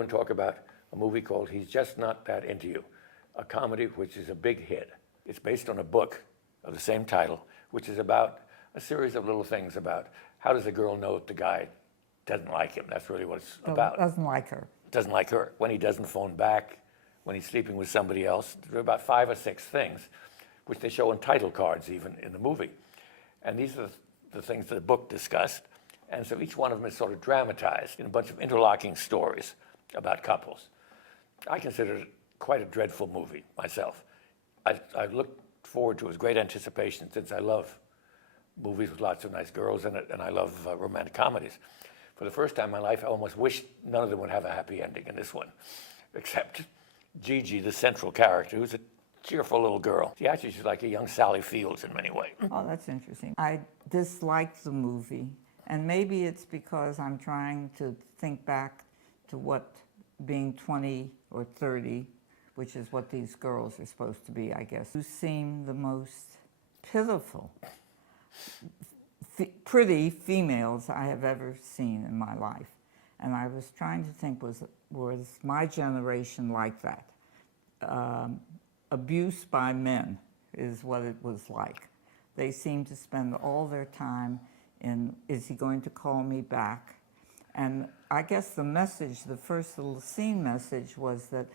and talk about a movie called He's Just Not That Into You, a comedy which is a big hit. It's based on a book of the same title, which is about a series of little things about how does a girl know if the guy doesn't like him. That's really what it's about. Doesn't like her. Doesn't like her. When he doesn't phone back, when he's sleeping with somebody else. There are about 5 or 6 things, which they show in title cards even in the movie. And these are the things that the book discussed. And so each one of them is sort of dramatized in a bunch of interlocking stories about couples. I consider it quite a dreadful movie myself. I looked forward to it with great anticipation since I love movies with lots of nice girls in it, and I love romantic comedies. For the first time in my life, I almost wished none of them would have a happy ending in this one, except Gigi, the central character, who's a cheerful little girl. She actually is like a young Sally Fields in many ways. Oh, that's interesting. I disliked the movie, and maybe it's because I'm trying to think back to what being 20 or 30, which is what these girls are supposed to be, I guess, who seem the most pitiful, pretty females I have ever seen in my life. And I was trying to think, was my generation like that? Abuse by men is what it was like. They seemed to spend all their time in, is he going to call me back? And I guess the message, the first little scene message was that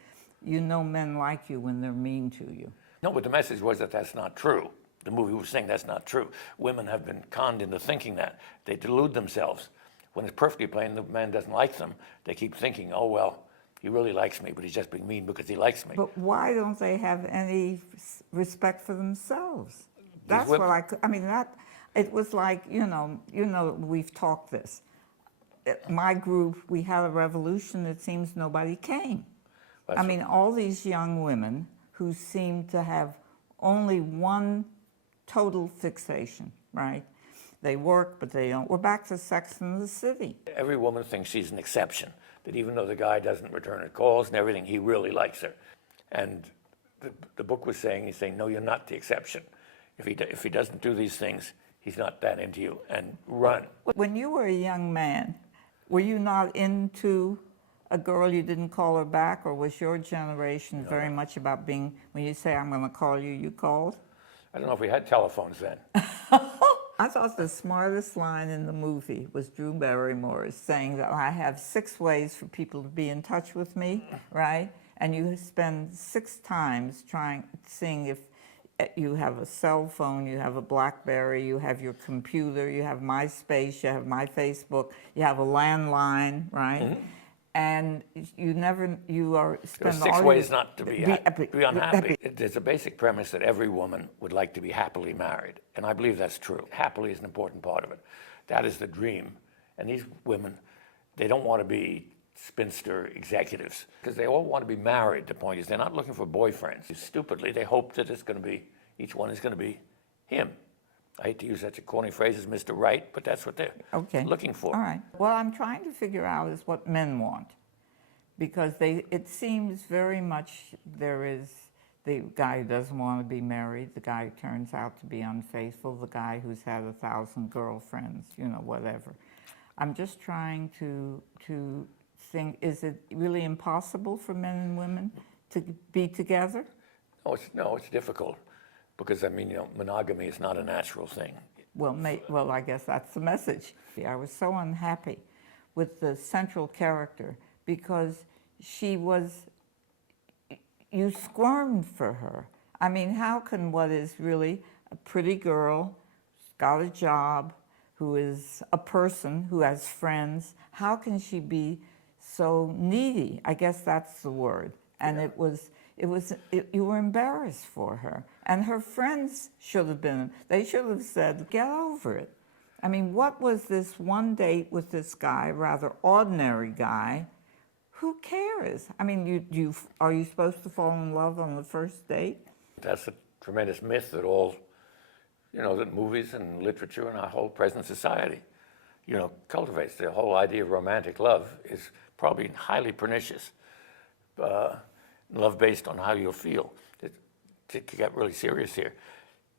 you know men like you when they're mean to you. No, but the message was that that's not true. The movie was saying that's not true. Women have been conned into thinking that. They delude themselves. When it's perfectly plain the man doesn't like them, they keep thinking, oh, well, he really likes me, but he's just being mean because he likes me. But why don't they have any respect for themselves? That's what I mean, it was like, you know, we've talked this. My group, we had a revolution, it seems nobody came. I mean, all these young women who seem to have only one total fixation, right? They work, but they don't. We're back to Sex in the City. Every woman thinks she's an exception, that even though the guy doesn't return her calls and everything, he really likes her. And the book was saying, he's saying, no, you're not the exception. If he doesn't do these things, he's not that into you, and run. When you were a young man, were you not into a girl, you didn't call her back, or was your generation very much about being, when you say, I'm going to call you, you called? I don't know if we had telephones then. I thought the smartest line in the movie was Drew Barrymore's saying that I have 6 ways for people to be in touch with me, right? And you spend 6 times seeing if you have a cell phone, you have a BlackBerry, you have your computer, you have MySpace, you have my Facebook, you have a landline, right? Mm-hmm. And spend all 6 ways not to be unhappy. There's a basic premise that every woman would like to be happily married, and I believe that's true. Happily is an important part of it. That is the dream. And these women, they don't want to be spinster executives because they all want to be married. The point is they're not looking for boyfriends. Stupidly, they hope that each one is going to be him. I hate to use such a corny phrase as Mr. Right, but that's what they're looking for. All right. What I'm trying to figure out is what men want, because it seems very much there is the guy who doesn't want to be married, the guy who turns out to be unfaithful, the guy who's had 1,000 girlfriends, you know, whatever. I'm just trying to think, is it really impossible for men and women to be together? No, it's difficult. Because, I mean, you know, monogamy is not a natural thing. Well, I guess that's the message. I was so unhappy with the central character because you squirmed for her. I mean, how can what is really a pretty girl, got a job, who is a person, who has friends, how can she be so needy? I guess that's the word. And you were embarrassed for her. And her friends should have said, get over it. I mean, what was this one date with this guy, rather ordinary guy? Who cares? I mean, are you supposed to fall in love on the first date? That's a tremendous myth that that movies and literature and our whole present society, cultivates. The whole idea of romantic love is probably highly pernicious. Love based on how you'll feel. To get really serious here,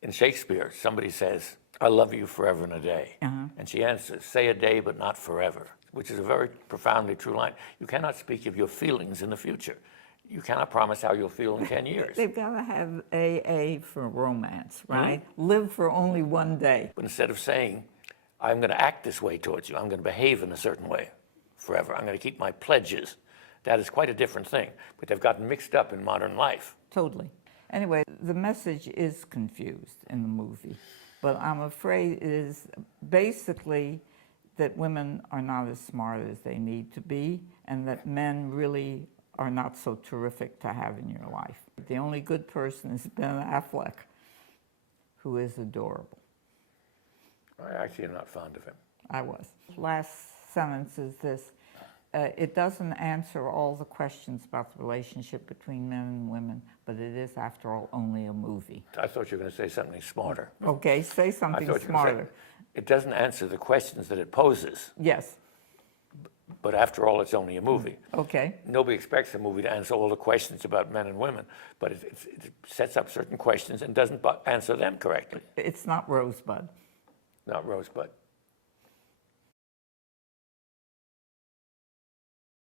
in Shakespeare, somebody says, I love you forever and a day. Uh-huh. And she answers, say a day, but not forever. which is a very profoundly true line. You cannot speak of your feelings in the future. You cannot promise how you'll feel in 10 years. They've got to have AA for romance, right? Live for only one day. But instead of saying, I'm going to act this way towards you, I'm going to behave in a certain way forever, I'm going to keep my pledges, that is quite a different thing. But they've gotten mixed up in modern life. Totally. Anyway, the message is confused in the movie, but I'm afraid it is basically that women are not as smart as they need to be, and that men really are not so terrific to have in your life. The only good person is Ben Affleck, who is adorable. I actually am not fond of him. I was. Last sentence is this. It doesn't answer all the questions about the relationship between men and women, but it is, after all, only a movie. I thought you were going to say something smarter. Okay, say something smarter. It doesn't answer the questions that it poses, Yes. but after all, it's only a movie. Okay. Nobody expects a movie to answer all the questions about men and women, but it sets up certain questions and doesn't answer them correctly. It's not Rosebud. Not Rosebud.